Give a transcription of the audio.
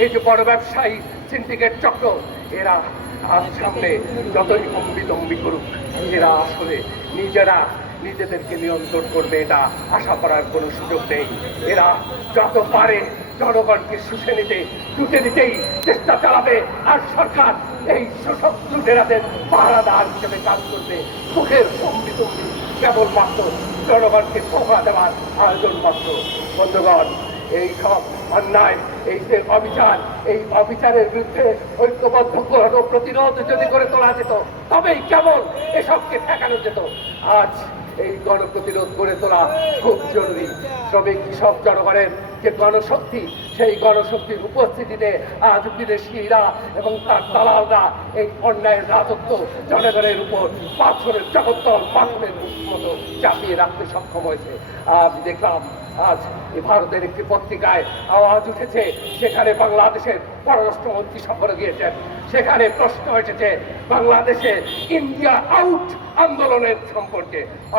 এই যে বড় ব্যবসায়ী সিন্ডিকেট চক্র, এরা আজ সামনে যতই অম্বি তম্বি করুক, এরা আসলে নিজেরা নিজেদেরকে নিয়ন্ত্রণ করবে, এটা আশা করার কোনো সুযোগ নেই। এরা যত পারে জনগণকে শুষে নিতে, লুটে নিতেই চেষ্টা চালাবে, আর সরকার এই শোষক লুটেরাদের পাহারাদার হিসেবে কাজ করবে। অম্বি তম্বি কেবলমাত্র জনগণকে ধোকা দেওয়ার আয়োজন মাত্র বন্ধুগণ এই সব অন্যায়, এই যে অবিচার, এই অবিচারের বিরুদ্ধে ঐক্যবদ্ধ কোনো প্রতিরোধ যদি করে তোলা যেত, তবেই কেবল এসবকে ঠেকানো যেত। আজ এই গণপ্রতিরোধ গড়ে তোলা খুব জরুরি। শ্রমিক কৃষক জনগণের যে গণশক্তি, সেই গণশক্তির উপস্থিতিতে আজ বিদেশিরা এবং তার দালালরা এই অন্যায়ের রাজত্ব জনগণের উপর পাথরের জগত্তল পাথরের মতো চাপিয়ে রাখতে সক্ষম হয়েছে। আজ দেখলাম আজ ভারতের একটি পত্রিকায় আওয়াজ উঠেছে, সেখানে বাংলাদেশের পররাষ্ট্রমন্ত্রী সফরে গিয়েছেন। সেখানে প্রশ্ন এসেছে, বাংলাদেশে ইন্ডিয়া আউট আন্দোলনের সম্পর্কে।